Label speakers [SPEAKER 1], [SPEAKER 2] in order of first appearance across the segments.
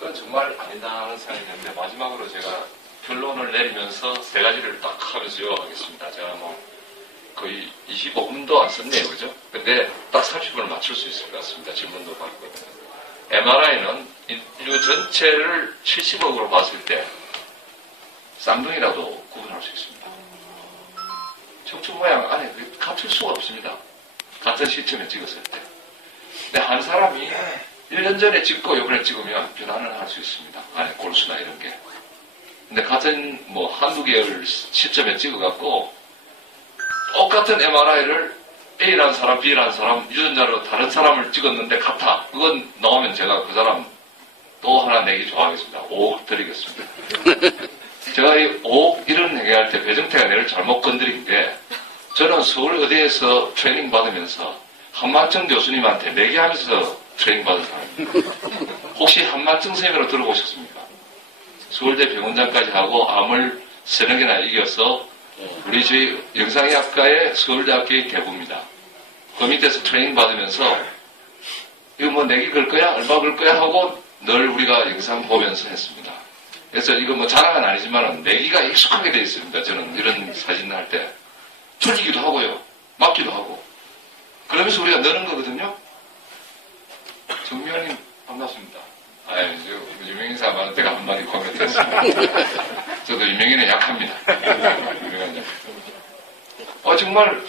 [SPEAKER 1] 그건 정말 아니다 하는 생각이 드는데 마지막으로 제가 결론을 내리면서 세 가지를 딱 하면서 요약하겠습니다. 제가 뭐 거의 25분도 안 썼네요, 그죠? 근데 딱 30분을 맞출 수 있을 것 같습니다. 질문도 받고. MRI는 인류 전체를 70억으로 봤을 때 쌍둥이라도 구분할 수 있습니다. 척추 모양 안에 갖출 수가 없습니다. 같은 시점에 찍었을 때. 근데 한 사람이 1년 전에 찍고 이번에 찍으면 변화는 할 수 있습니다. 안에 골수나 이런 게. 근데 같은 뭐 한두 개월 시점에 찍어갖고 똑같은 MRI를 A라는 사람, B라는 사람, 유전자로 다른 사람을 찍었는데 같아. 그건 나오면 제가 그 사람 또 하나 내기 좋아하겠습니다. 5억 드리겠습니다. 제가 이 5억 이런 얘기할 때 배정태가 내를 잘못 건드린 게 저는 서울 의대에서 트레이닝 받으면서 한만청 교수님한테 내기하면서 트레이닝 받은 사람입니다. 혹시 한만청 쌤으로 들어보셨습니까? 서울대 병원장까지 하고 암을 서너 개나 이겨서 우리 저희 영상의학과의 서울대학교의 대부입니다. 그 밑에서 트레이닝 받으면서 이거 뭐 내기 걸 거야? 얼마 걸 거야? 하고 늘 우리가 영상 보면서 했습니다. 그래서 이거 뭐 자랑은 아니지만 내기가 익숙하게 되어 있습니다. 저는 이런 사진 할 때. 틀리기도 하고요. 맞기도 하고. 그러면서 우리가 느는 거거든요. 정미원님 반갑습니다. 아 유, 유명인사 만 제가 한마디 코멘트 했습니다. 저도 유명인은 약합니다. 유명한 약. 어, 정말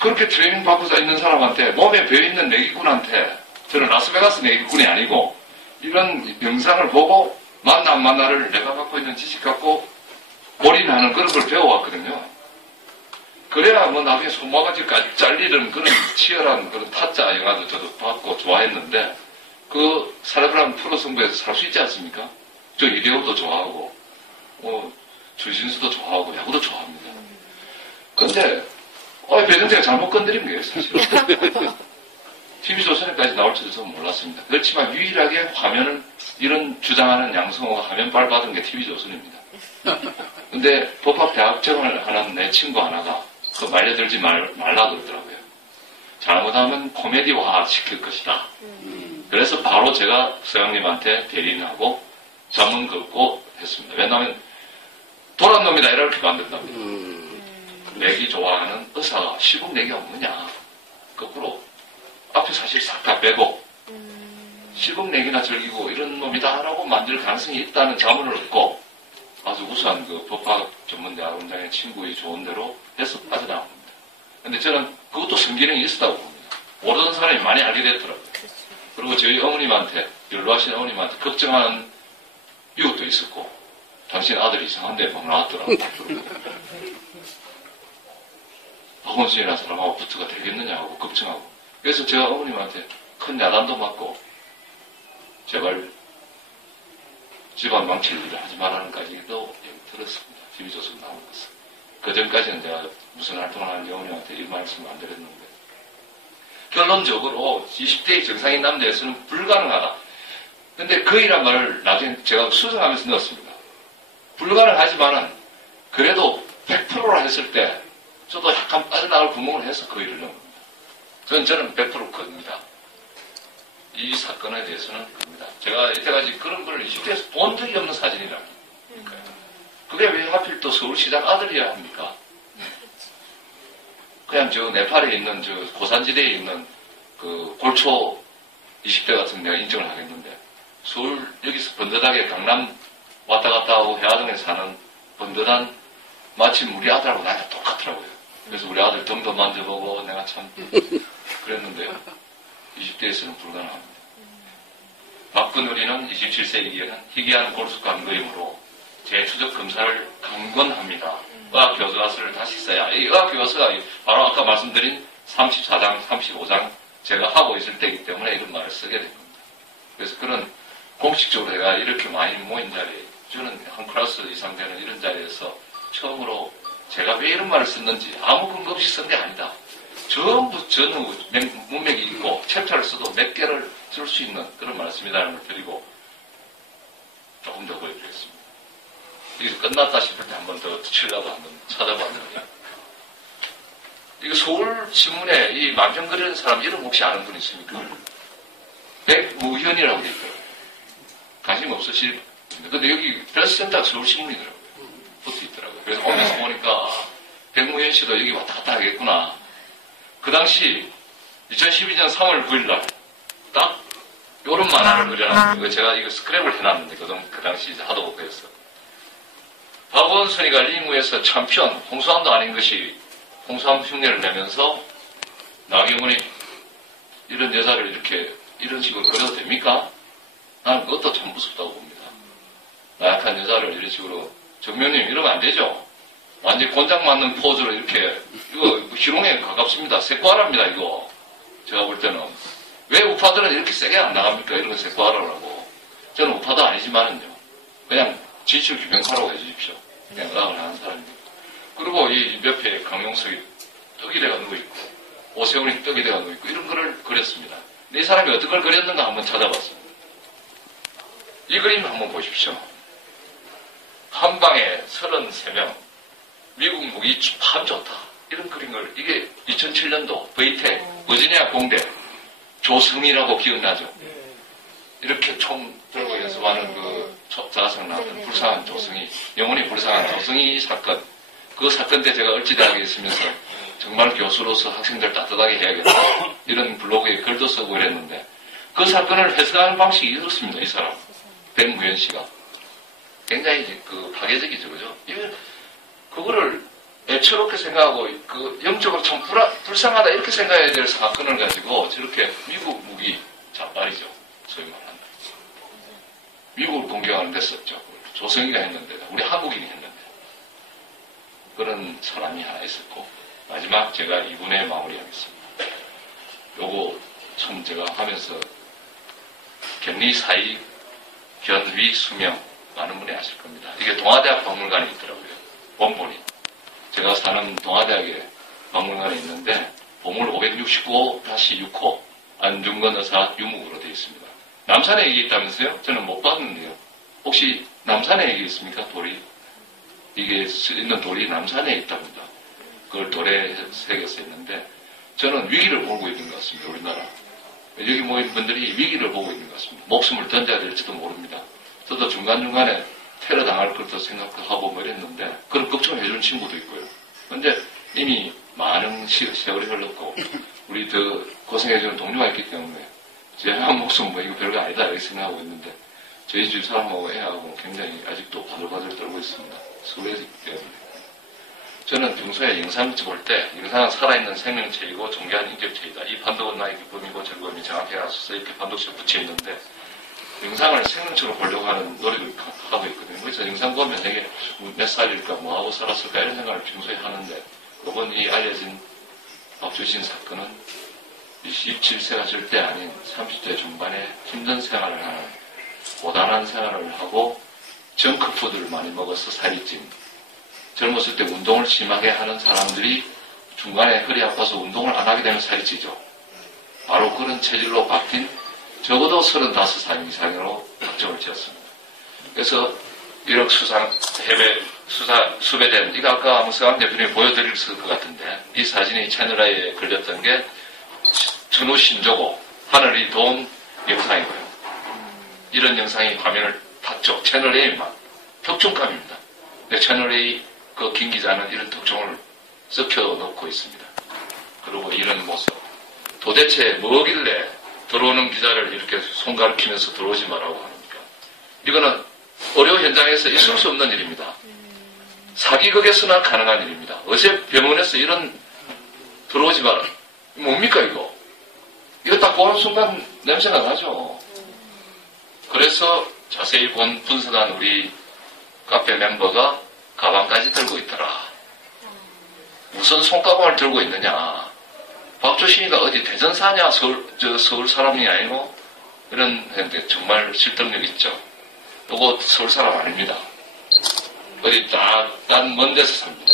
[SPEAKER 1] 그렇게 트레이닝 받고 있는 사람한테 몸에 배어있는 내기꾼한테 저는 라스베가스 내기꾼이 아니고 이런 영상을 보고 만나 안 만나를 내가 갖고 있는 지식 갖고 올인하는 그런 걸 배워왔거든요. 그래야 뭐 나중에 손모가지까지 잘리는 그런 치열한 그런 타짜 영화도 저도 봤고 좋아했는데 그 사레브람 프로 승부에서 살 수 있지 않습니까? 저 이대호도 좋아하고 뭐 주신수도 좋아하고 야구도 좋아합니다. 근데 어, 배정재가 잘못 건드린 거예요 사실. TV조선에까지 나올 줄은 저는 몰랐습니다. 그렇지만 유일하게 화면을 이런 주장하는 양성호가 화면 발 받은 게 TV조선입니다. 근데 법학대학정을 하는 내 친구 하나가 그 말려들지 말, 말라 그러더라고요. 잘못하면 코미디화 시킬 것이다. 그래서 바로 제가 서영님한테 대리인하고 자문 긋고 했습니다. 왜냐하면 도란 놈이다 이렇게 만든답니다. 내기 좋아하는 의사가 시국 내기가 뭐냐. 거꾸로 앞에 사실 싹 다 빼고 시국 내기나 즐기고 이런 놈이다라고 만들 가능성이 있다는 자문을 얻고 아주 우수한 그 법학 전문대학 원장의 친구의 좋은 대로 해서 빠져나온 겁니다. 근데 저는 그것도 성기능이 있었다고 봅니다. 모르는 사람이 많이 알게 됐더라고요. 그리고 저희 어머님한테, 연로하신 어머님한테 걱정하는 이웃도 있었고, 당신 아들이 이상한데 막 나왔더라고요. 박원순이라는 사람하고 붙어가 되겠느냐 하고 걱정하고. 그래서 제가 어머님한테 큰 야단도 맞고, 제발 집안 망칠 일을 하지 말라는까지 도 들었습니다. TV조선 나온 것은. 그 전까지는 제가 무슨 활동을 하는지 어머님한테 이 말씀을 안 드렸는데. 결론적으로 20대의 정상인 남자에서는 불가능하다. 근데 거의란 말을 나중에 제가 수정하면서 넣었습니다. 불가능하지만은 그래도 100%라 했을 때 저도 약간 빠져나갈 구멍을 해서 거의를 넣은 겁니다. 그건 저는 100% 겁니다. 이 사건에 대해서는 겁니다. 제가 이때까지 그런 걸 20대에서 본 적이 없는 사진이라니까요. 그게 왜 하필 또 서울시장 아들이야 합니까? 그냥 저 네팔에 있는 저 고산지대에 있는 그 골초 20대 같은 내가 인정을 하겠는데 서울 여기서 번듯하게 강남 왔다 갔다 하고 해화동에 사는 번듯한 마침 우리 아들하고 나이가 똑같더라고요. 그래서 우리 아들 등도 만져보고 내가 참 그랬는데요. 20대에서는 불가능합니다. 박근우리는 27세기에는 희귀한 골수 감거임으로 재추적 검사를 강권합니다. 의학 교과서를 다시 써야 이 의학 교과서가 바로 아까 말씀드린 34장, 35장 제가 하고 있을 때이기 때문에 이런 말을 쓰게 된 겁니다. 그래서 그런 공식적으로 제가 이렇게 많이 모인 자리에 저는 한 클래스 이상 되는 이런 자리에서 처음으로 제가 왜 이런 말을 썼는지 아무 근거 없이 쓴 게. 전부 전후 문맥이 있고 챕터를 써도 몇 개를 쓸 수 있는 그런 말씀이라는 걸 드리고 조금 더 보여드리겠습니다. 이게 끝났다 싶을 때 한 번 더 치려고 한번 찾아봤는데 이거 서울 신문에 이 만평거리는 사람 이름 혹시 아는 분 있습니까? 백무현이라고 돼 있더라고요. 관심 없으실 근데 여기 프레스센터가 서울 신문이더라고요. 붙어 있더라고요. 그래서 오면서 보니까 백무현 씨도 여기 왔다 갔다 하겠구나. 그 당시 2012년 3월 9일 날, 딱, 요런 만화를 그려놨어요. 이거 제가 이거 스크랩을 해놨는데, 그, 당- 그 당시 이제 하도 못 그랬어. 박원순이가 리무에서 참편, 홍수함도 아닌 것이 홍수함 흉내를 내면서 나경원이 이런 여자를 이렇게, 이런 식으로 그려도 됩니까? 나는 그것도 참 무섭다고 봅니다. 나약한 여자를 이런 식으로, 정면님 이러면 안 되죠? 완전 권장 맞는 포즈로 이렇게, 이거 희롱에 가깝습니다. 세과라입니다, 이거. 제가 볼 때는. 왜 우파들은 이렇게 세게 안 나갑니까? 이런 거 세과라라고. 저는 우파도 아니지만은요. 그냥 지출 규명하라고 해주십시오. 그냥 의학을 하는 사람입니다. 그리고 이 옆에 강용석이 떡이 돼가 누워 있고, 오세훈이 떡이 돼가 누워 있고, 이런 거를 그렸습니다. 이 사람이 어떤 걸 그렸는가 한번 찾아봤습니다. 이 그림 한번 보십시오. 한 방에 33명, 미국 무기 참 좋다. 이런 그림을, 이게 2007년도 베이텍, 버지니아 공대, 조승이라고 기억나죠? 이렇게 총 들고 연습하는 그 초- 자성 나왔던 불쌍한 조승이, 영혼이 불쌍한 조승이 사건. 그 사건 때 제가 얼찌대학에 있으면서 정말 교수로서 학생들 따뜻하게 해야겠다. 이런 블로그에 글도 쓰고 이랬는데 그 사건을 해석하는 방식이 이렇습니다. 이 사람. 백무현 씨가. 굉장히 그 파괴적이죠. 그죠? 그거를 애처롭게 생각하고 그 영적으로 참 불안, 불쌍하다 이렇게 생각해야 될 사건을 가지고 저렇게 미국 무기 자빨이죠. 소위 말하는. 미국을 공격하는 데 썼죠. 조성이가 했는데 우리 한국인이 했는데 그런 사람이 하나 있었고 마지막 제가 이분에 마무리하겠습니다. 요거 참 제가 하면서 격리 사이 견위 수명 많은 분이 아실 겁니다. 이게 동아대학 박물관이 있더라고요. 원본이. 제가 사는 동아대학에 박물관에 있는데 보물 569-6호 안중근 의사 유목으로 되어 있습니다. 남산에 이게 있다면서요? 저는 못 봤는데요. 혹시 남산에 이게 있습니까? 돌이? 이게 있는 돌이 남산에 있답니다. 그걸 돌에 새겨서 있는데 저는 위기를 보고 있는 것 같습니다. 우리나라. 여기 모인 분들이 위기를 보고 있는 것 같습니다. 목숨을 던져야 될지도 모릅니다. 저도 중간중간에 테러 당할 것도 생각하고 뭐 이랬는데 그런 걱정을 해준 친구도 있고요. 근데 이미 많은 시, 세월이 흘렀고 우리 더 고생해 주는 동료가 있기 때문에 제한 목숨 뭐 이거 별거 아니다 이렇게 생각하고 있는데 저희 집 사람하고 애하고 굉장히 아직도 바들바들 떨고 있습니다. 서울에 있기 때문에. 저는 평소에 영상 찍을 때 영상은 살아있는 생명체이고 존귀한 인격체이다. 이 판독은 나의 기쁨이고 즐거움이 정확히 알아서 이렇게 판독식 붙여 있는데 영상을 생명체로 보려고 하는 노력을 하고 있거든요. 그래서 영상 보면 되게 몇 살일까, 뭐 하고 살았을까 이런 생각을 평소에 하는데 이번 이 알려진 박주신 사건은 27세가 절대 아닌 30대 중반에 힘든 생활을 하는 고단한 생활을 하고 정크푸드를 많이 먹어서 살이 찐 젊었을 때 운동을 심하게 하는 사람들이 중간에 허리 아파서 운동을 안 하게 되면 살이 찌죠. 바로 그런 체질로 바뀐 적어도 35살 이상으로 확정을 지었습니다. 그래서 1억 수상, 해배, 수사, 수배된, 이거 아까 무서운 대표님이 보여드릴 것 같은데, 이 사진이 채널A에 걸렸던 게, 전후 신조고, 하늘이 도운 영상이고요. 이런 영상이 화면을 탔죠. 채널A만. 특종감입니다. 근데 채널A 그 김 기자는 이런 특종을 썩혀 놓고 있습니다. 그리고 이런 모습. 도대체 뭐길래 들어오는 기자를 이렇게 손 가리키면서 들어오지 말라고 합니까? 이거는 의료 현장에서 있을 수 없는 일입니다. 사기극에서나 가능한 일입니다. 어제 병원에서 이런 들어오지 마라. 뭡니까 이거? 이거 딱 보는 순간 냄새가 나죠. 그래서 자세히 본 분석한 우리 카페 멤버가 가방까지 들고 있더라. 무슨 손가방을 들고 있느냐. 박조신이가 어디 대전 사냐, 서울, 저 서울 사람이 아니고, 이런, 근데 정말 실득력 있죠. 요거 서울 사람 아닙니다. 어디 딱, 딴먼 데서 삽니다.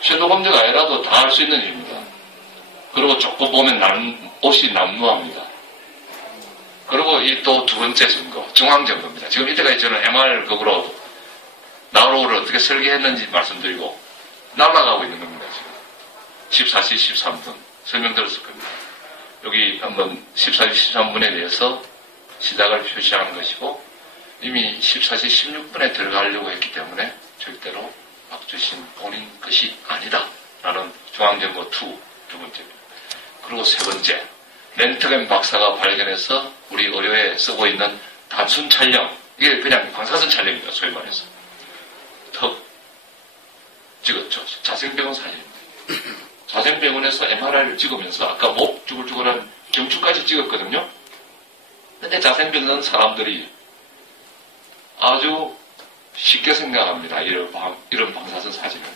[SPEAKER 1] 섀도우 범죄가 아니라도 다 할 수 있는 일입니다. 그리고 조금 보면 남, 옷이 남루합니다. 그리고 이 또 두 번째 증거, 중앙정거입니다. 지금 이때까지 저는 MR 극으로 나로를 어떻게 설계했는지 말씀드리고 날아가고 있는 겁니다. 지금 14시 13분 설명드렸을 겁니다. 여기 한번 14시 13분에 대해서 시작을 표시하는 것이고 이미 14시 16분에 들어가려고 했기 때문에 절대로 박주신 본인 것이 아니다. 라는 중앙정보 2, 두 번째입니다. 그리고 세 번째, 렌트겐 박사가 발견해서 우리 의료에 쓰고 있는 단순 촬영, 이게 그냥 방사선 촬영입니다. 소위 말해서. 턱 찍었죠. 자생병원 사진입니다. 자생병원에서 MRI를 찍으면서 아까 목 쭈글쭈글한 경추까지 찍었거든요. 근데 자생병원 사람들이 아주 쉽게 생각합니다. 이런, 방, 이런 방사선 사진을.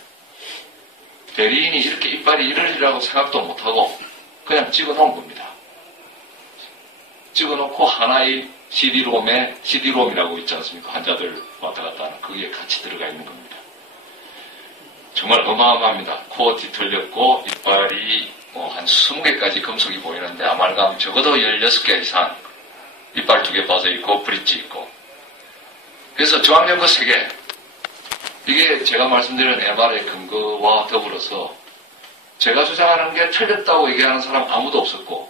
[SPEAKER 1] 대리인이 이렇게 이빨이 이러리라고 생각도 못하고 그냥 찍어 놓은 겁니다. 찍어 놓고 하나의 CD롬에, CD롬이라고 있지 않습니까? 환자들 왔다 갔다 하는 거기에 같이 들어가 있는 겁니다. 정말 어마어마합니다. 코 뒤틀렸고 이빨이 뭐 한 20개까지 금속이 보이는데 아말감 적어도 16개 이상 이빨 두 개 빠져 있고 브릿지 있고 그래서 저항연구 세계 이게 제가 말씀드린 MR의 근거와 더불어서 제가 주장하는 게 틀렸다고 얘기하는 사람 아무도 없었고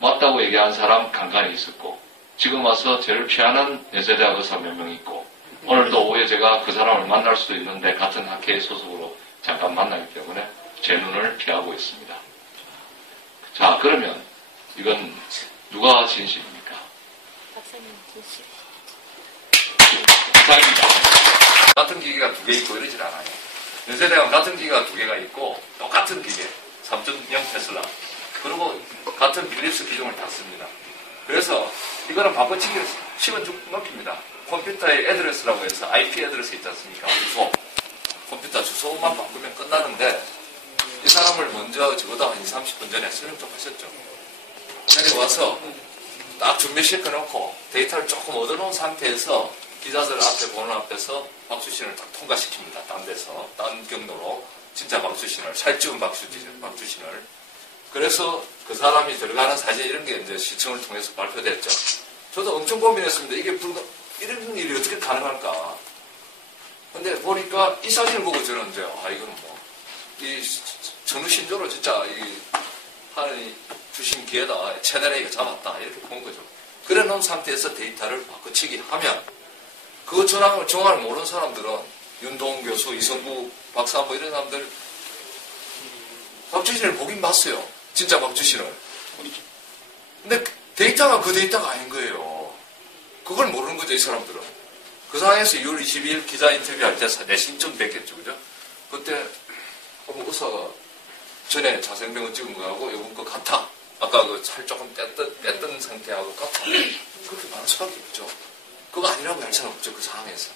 [SPEAKER 1] 맞다고 얘기하는 사람 간간히 있었고 지금 와서 저를 피하는 연세대학 의사 몇 명 있고 오늘도 오후에 제가 그 사람을 만날 수도 있는데 같은 학회의 소속으로 잠깐 만나기 때문에 제 눈을 피하고 있습니다. 자 그러면 이건 누가 진실입니까?
[SPEAKER 2] 박사님 진실.
[SPEAKER 1] 감사합니다. 같은 기계가 두 개 있고 이러질 않아요. 연세대학은 같은 기계가 두 개가 있고 똑같은 기계 3.0 테슬라 그리고 같은 필립스 기종을 다 씁니다. 그래서 이거는 바꿔치기를 10원 쭉 넘깁니다. 컴퓨터의 애드레스라고 해서 IP 애드레스 있지 않습니까? 주소. 컴퓨터 주소만 바꾸면 끝나는데 이 사람을 먼저 적어도 한 2, 30분 전에 설명 좀 하셨죠. 자리에 와서 딱 준비시켜 놓고 데이터를 조금 얻어놓은 상태에서 기자들 앞에 보는 앞에서 박수신을 딱 통과시킵니다. 딴 데서 딴 경로로 진짜 박수신을 살찌운 박수신, 박수신을 그래서 그 사람이 들어가는 사진 이런 게 이제 시청을 통해서 발표됐죠. 저도 엄청 고민했습니다. 이게 불가 이런 일이 어떻게 가능할까? 근데 보니까 이 사진을 보고 저는 이제 아 이거는 뭐 이 전우신조로 진짜 이 하나님 주신 기회다 채널 A가 잡았다 이렇게 본 거죠. 그래 놓은 상태에서 데이터를 바꿔치기 하면 그 전황을 정황을 모르는 사람들은 윤동 교수, 이성구 박사 뭐 이런 사람들 박주신을 보긴 봤어요. 진짜 박주신을. 근데 데이터가 그 데이터가 아닌 거예요. 그걸 모르는 거죠, 이 사람들은. 그 상황에서 6월 22일 기자 인터뷰할 때 내심좀 됐겠죠, 그죠? 그때 어머 의사가 전에 자생병원 찍은 거하고 요번 거 같아. 아까 그 살 조금 뺐던, 뺐던 상태하고 같아. 그렇게 말할 수밖에 없죠. 그거 아니라고 할 수는 없죠, 그 상황에서.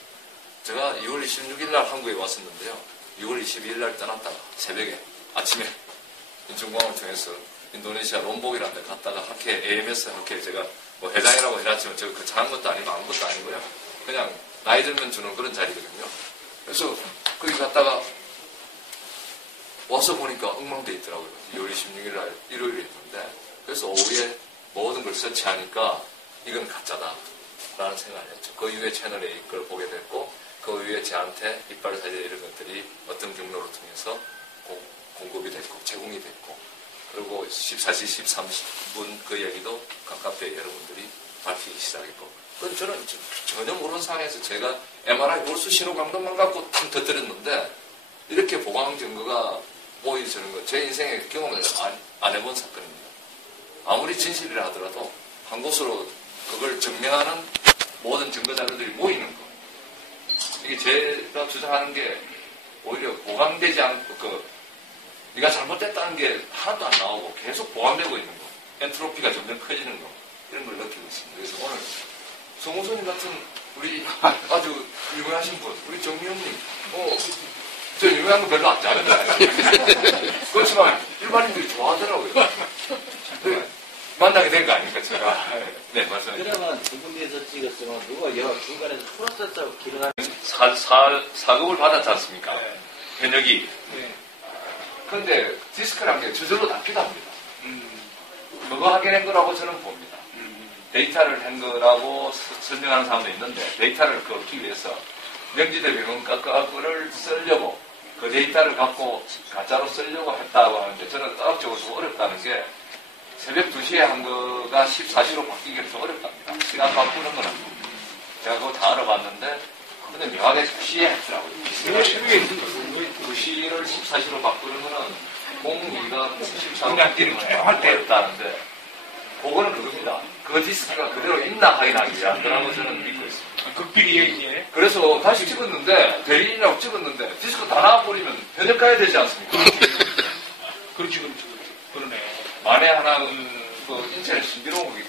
[SPEAKER 1] 제가 2월 26일 날 한국에 왔었는데요. 6월 22일 날 떠났다가 새벽에, 아침에 인천공항을 통해서 인도네시아 롬복이라는 데 갔다가 학회, AMS 학회 제가 뭐 회장이라고 해놨지만 제가 그 작은 것도 아니고 아무것도 아니고요. 그냥 나이 들면 주는 그런 자리거든요. 그래서 거기 갔다가 와서 보니까 엉망돼 있더라고요. 2월 26일 날 일요일이었는데 그래서 오후에 모든 걸 서치하니까 이건 가짜다 라는 생각을 했죠. 그 이후에 채널에 이걸 보게 됐고 그 이후에 저한테 이빨 사진 이런 것들이 어떤 경로를 통해서 고, 공급이 됐고 제공이 됐고 그리고 14시 13분 그 얘기도 가깝게 여러분들이 밝히기 시작했고 그건 저는 전혀 모르는 상황에서 제가 MRI 볼수 신호 감독만 갖고 탁 터뜨렸는데 이렇게 보강 증거가 보여주는 것, 제 인생의 경험을 안, 안 해본 사건입니다. 아무리 진실이라 하더라도 한 곳으로 그걸 증명하는 모든 증거 자료들이 모이는 거. 이게 제가 주장하는 게 오히려 보강되지 않고 그 네가 잘못됐다는 게 하나도 안 나오고 계속 보완되고 있는 거. 엔트로피가 점점 커지는 거. 이런 걸 느끼고 있습니다. 그래서 오늘 성우선님 같은 우리 아주 유명하신 분, 우리 정미영님, 어, 저 유명한 거 별로 안 잘하는데. 그렇지만 일반인들이 좋아하더라고요. 네, 만나게 된 거 아닙니까, 제가. 네, 말씀해
[SPEAKER 3] 그러면 두 분이서 찍었으면 누가 여 중간에서 프로세서 기록하는
[SPEAKER 1] 사, 사, 사급을 받았지 않습니까? 현역이.
[SPEAKER 3] 네.
[SPEAKER 1] 근데 디스크란 게 저절로 납기도 합니다.
[SPEAKER 3] 음,
[SPEAKER 1] 그거 확인한 거라고 저는 봅니다. 데이터를 한 거라고 서- 설명하는 사람도 있는데 데이터를 걸기 위해서 명지대 병원 깎아를 쓰려고 그 데이터를 갖고 가짜로 쓰려고 했다고 하는데 저는 과학적으로 좀 어렵다는 게 새벽 2시에 한 거가 14시로 바뀌기가 좀 어렵답니다. 시간 바꾸는 거는 제가 그거 다 알아봤는데 근데 묘하게 2시에 했더라고요. 2시를 14시로 바꾸는 거는 공기가 74로
[SPEAKER 4] 그냥 뛰는 거예요, 할 때.
[SPEAKER 1] 어렵다는데 그거는 그겁니다. 그 디스크가 그대로 있나 확인하기 위한 거라고 저는 믿고 있습니다.
[SPEAKER 4] 극비리에 이제
[SPEAKER 1] 그래서 다시 찍었는데 대리인이라고 찍었는데 디스크 다 나와버리면 변역 가야 되지 않습니까?
[SPEAKER 4] 그렇지 그렇지 그렇지 그러네
[SPEAKER 1] 만에 하나 음, 그 인터넷 신비로운 게